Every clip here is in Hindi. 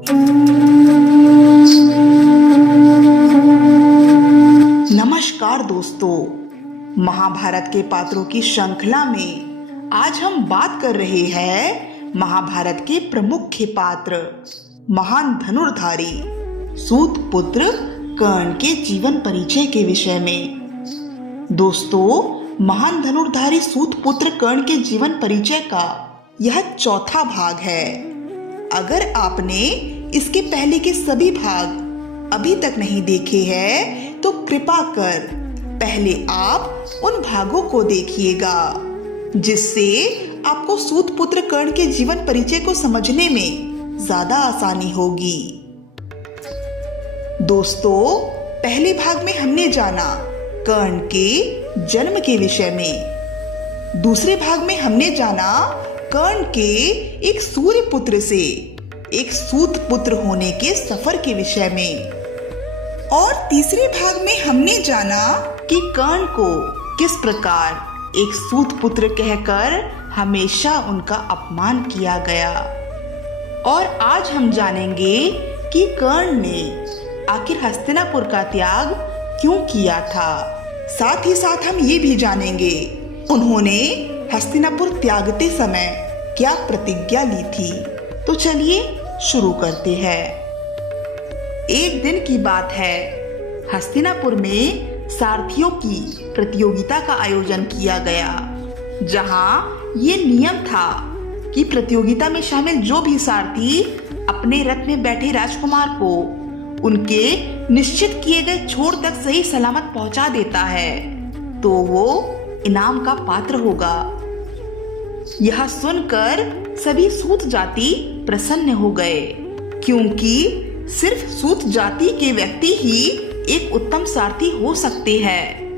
नमस्कार दोस्तों, महाभारत के पात्रों की श्रृंखला में आज हम बात कर रहे हैं महाभारत के प्रमुख पात्र महान धनुर्धारी सूत पुत्र कर्ण के जीवन परिचय के विषय में। दोस्तों, महान धनुर्धारी सूत पुत्र कर्ण के जीवन परिचय का यह चौथा भाग है। अगर आपने इसके पहले के सभी भाग अभी तक नहीं देखे हैं तो कृपा कर पहले आप उन भागों को देखिएगा, जिससे आपको सूत पुत्र कर्ण के जीवन परिचय को समझने में ज्यादा आसानी होगी। दोस्तों, पहले भाग में हमने जाना कर्ण के जन्म के विषय में। दूसरे भाग में हमने जाना कर्ण के एक सूर्य पुत्र से एक सूत पुत्र होने के सफर के विषय में। और तीसरे भाग में हमने जाना कि कर्ण को किस प्रकार एक सूत पुत्र कहकर हमेशा उनका अपमान किया गया। और आज हम जानेंगे कि कर्ण ने आखिर हस्तिनापुर का त्याग क्यों किया था। साथ ही साथ हम ये भी जानेंगे उन्होंने हस्तिनापुर त्यागते समय क्या प्रतिज्ञा ली थी। तो चलिए शुरू करते हैं। एक दिन की बात है, हस्तिनापुर में सारथियों की प्रतियोगिता का आयोजन किया गया, जहां ये नियम था कि प्रतियोगिता में शामिल जो भी सारथी अपने रथ में बैठे राजकुमार को उनके निश्चित किए गए छोर तक सही सलामत पहुंचा देता है तो वो इनाम का पात्र होगा। यह सुनकर सभी सूत जाति प्रसन्न हो गए, क्योंकि सिर्फ सूत जाति के व्यक्ति ही एक उत्तम सारथी हो सकते हैं।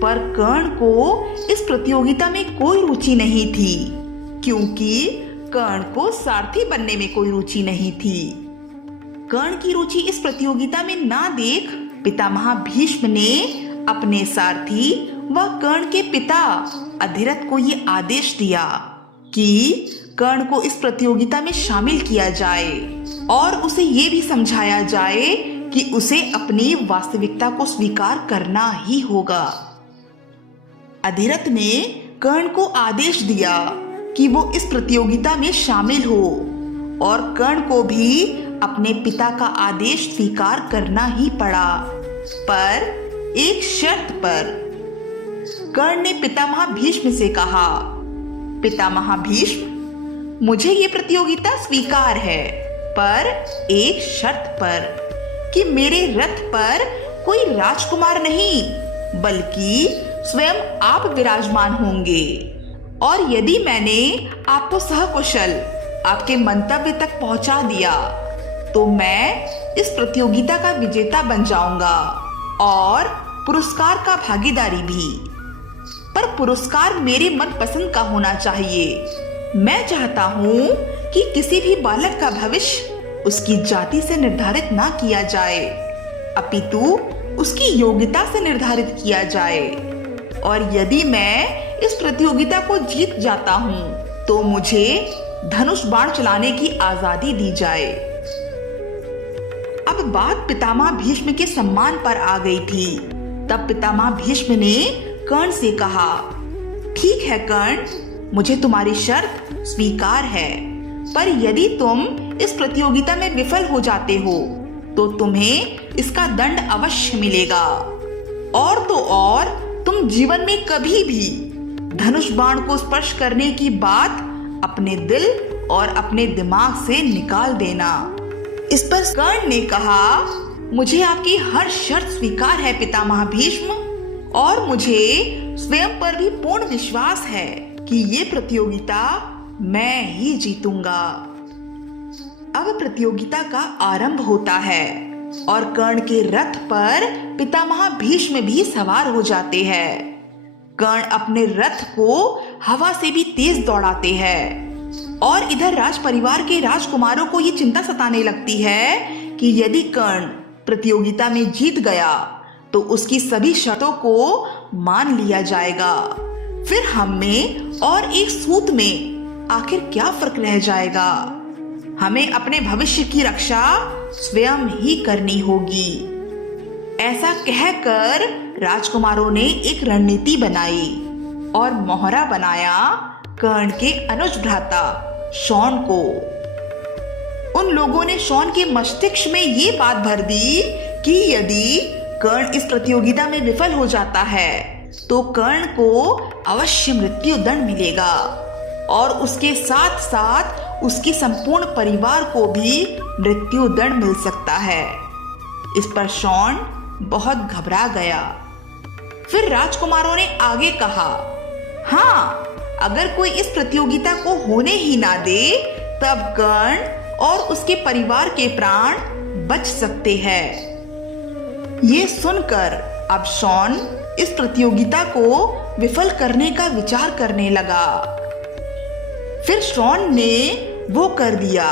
पर कर्ण को इस प्रतियोगिता में कोई रुचि नहीं थी, क्योंकि कर्ण को सारथी बनने में कोई रुचि नहीं थी। कर्ण की रुचि इस प्रतियोगिता में ना देख पितामह भीष्म ने अपने सारथी व कर्ण के पिता अधिरथ को ये आदेश दिया कि कर्ण को इस प्रतियोगिता में शामिल किया जाए और उसे ये भी समझाया जाए कि उसे अपनी वास्तविकता को स्वीकार करना ही होगा। अधिरथ ने कर्ण को आदेश दिया कि वो इस प्रतियोगिता में शामिल हो और कर्ण को भी अपने पिता का आदेश स्वीकार करना ही पड़ा, पर एक शर्त पर। कर्ण ने पितामह भीष्म से कहा, पितामह भीष्म, मुझे ये प्रतियोगिता स्वीकार है, पर एक शर्त पर कि मेरे रथ पर कोई राजकुमार नहीं बल्कि स्वयं आप विराजमान होंगे। और यदि मैंने आपको सहकुशल आपके मंतव्य तक पहुंचा दिया तो मैं इस प्रतियोगिता का विजेता बन जाऊंगा और पुरस्कार का भागीदारी भी। पर पुरस्कार मेरे मनपसंद का होना चाहिए। मैं चाहता हूँ कि किसी भी बालक का भविष्य उसकी जाति से निर्धारित ना किया जाए, अपितु उसकी योग्यता से निर्धारित किया जाए। और यदि मैं इस प्रतियोगिता को जीत जाता हूँ तो मुझे धनुष बाण चलाने की आजादी दी जाए। अब बात पितामह भीष्म के सम्मान पर आ गई थी। तब पितामह भीष्म ने कर्ण से कहा, ठीक है कर्ण, मुझे तुम्हारी शर्त स्वीकार है, पर यदि तुम इस प्रतियोगिता में विफल हो जाते हो तो तुम्हें इसका दंड अवश्य मिलेगा। और तो और तुम जीवन में कभी भी धनुष बाण को स्पर्श करने की बात अपने दिल और अपने दिमाग से निकाल देना। इस पर कर्ण ने कहा, मुझे आपकी हर शर्त स्वीकार है पितामह भीष्म, और मुझे स्वयं पर भी पूर्ण विश्वास है कि ये प्रतियोगिता मैं ही जीतूंगा। अब प्रतियोगिता का आरंभ होता है और कर्ण के रथ पर पितामह भीष्म भी सवार हो जाते हैं। कर्ण अपने रथ को हवा से भी तेज दौड़ाते हैं और इधर राज परिवार के राजकुमारों को ये चिंता सताने लगती है कि यदि कर्ण प्रतियोगिता में जीत गया तो उसकी सभी शर्तों को मान लिया जाएगा। फिर हम में और एक सूत में आखिर क्या फर्क रह जाएगा। हमें अपने भविष्य की रक्षा स्वयं ही करनी होगी। ऐसा कहकर राजकुमारों ने एक रणनीति बनाई और मोहरा बनाया कर्ण के अनुज भ्राता शॉन को। उन लोगों ने शॉन के मस्तिष्क में ये बात भर दी कि यदि कर्ण इस प्रतियोगिता में विफल हो जाता है तो कर्ण को अवश्य मृत्यु दंड मिलेगा और उसके साथ साथ उसकी संपूर्ण परिवार को भी मृत्यु दंड मिल सकता है। इस पर शॉन बहुत घबरा गया। फिर राजकुमारों ने आगे कहा, हाँ, अगर कोई इस प्रतियोगिता को होने ही ना दे तब कर्ण और उसके परिवार के प्राण बच सकते हैं। ये सुनकर अब शॉन इस प्रतियोगिता को विफल करने का विचार करने लगा। फिर शॉन ने वो कर दिया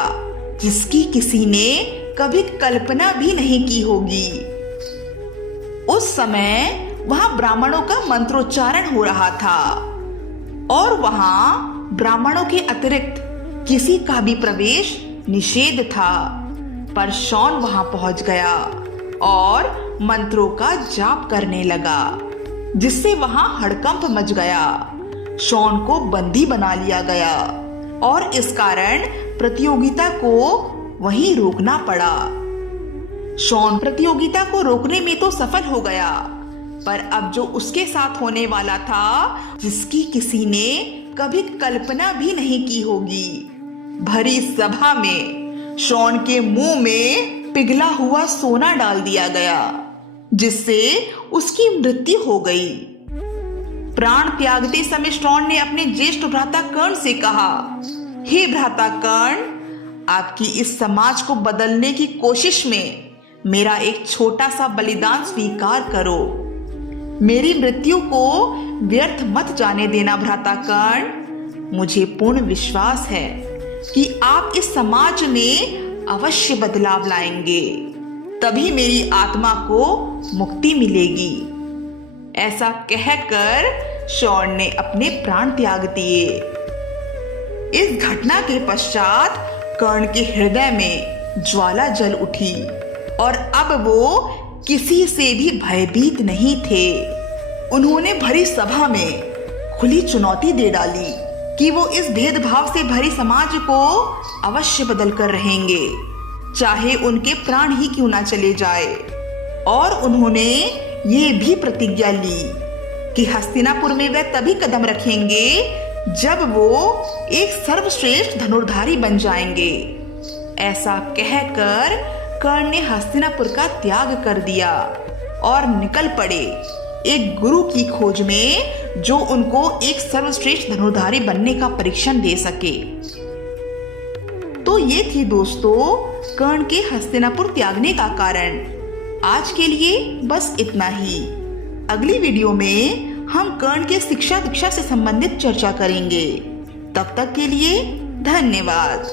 जिसकी किसी ने कभी कल्पना भी नहीं की होगी। उस समय वहां ब्राह्मणों का मंत्रोच्चारण हो रहा था और वहां ब्राह्मणों के अतिरिक्त किसी का भी प्रवेश निषेध था। पर शॉन वहां पहुंच गया और मंत्रों का जाप करने लगा, जिससे वहां हड़कंप मच गया। शॉन को बंदी बना लिया गया और इस कारण प्रतियोगिता को वहीं रोकना पड़ा। शॉन प्रतियोगिता को रोकने में तो सफल हो गया, पर अब जो उसके साथ होने वाला था, जिसकी किसी ने कभी कल्पना भी नहीं की होगी। भरी सभा में शॉन के मुंह में पिघला हुआ सोना डाल दिया गया, जिससे उसकी मृत्यु हो गई। प्राण त्यागते समय शॉन ने अपने ज्येष्ठ भ्राता कर्ण से कहा, हे भ्राता कर्ण, आपकी इस समाज को बदलने की कोशिश में मेरा एक छोटा सा बलिदान स्वीकार करो। मेरी मृत्यु को व्यर्थ मत जाने देना भ्राता कर्ण। मुझे पूर्ण विश्वास है कि आप इस समाज में अवश्य बदलाव लाएंगे, तभी मेरी आत्मा को मुक्ति मिलेगी। ऐसा कहकर शॉन ने अपने प्राण त्याग दिए। इस घटना के पश्चात कर्ण के हृदय में ज्वाला जल उठी और अब वो किसी से भी भयभीत नहीं थे। उन्होंने भरी सभा में खुली चुनौती दे डाली कि वो इस भेदभाव से भरी समाज को अवश्य बदल कर रहेंगे, चाहे उनके प्राण ही क्यों ना चले जाए। और उन्होंने ये भी प्रतिज्ञा ली कि हस्तिनापुर में वे तभी कदम रखेंगे जब वो एक सर्वश्रेष्ठ धनुर्धारी बन जाएंगे। ऐसा कहकर कर्ण ने हस्तिनापुर का त्याग कर दिया और निकल पड़े एक गुरु की खोज में, जो उनको एक सर्वश्रेष्ठ धनुर्धारी बनने का परीक्षण दे सके। तो ये थी दोस्तों कर्ण के हस्तिनापुर त्यागने का कारण। आज के लिए बस इतना ही। अगली वीडियो में हम कर्ण के शिक्षा दीक्षा से संबंधित चर्चा करेंगे। तब तक के लिए धन्यवाद।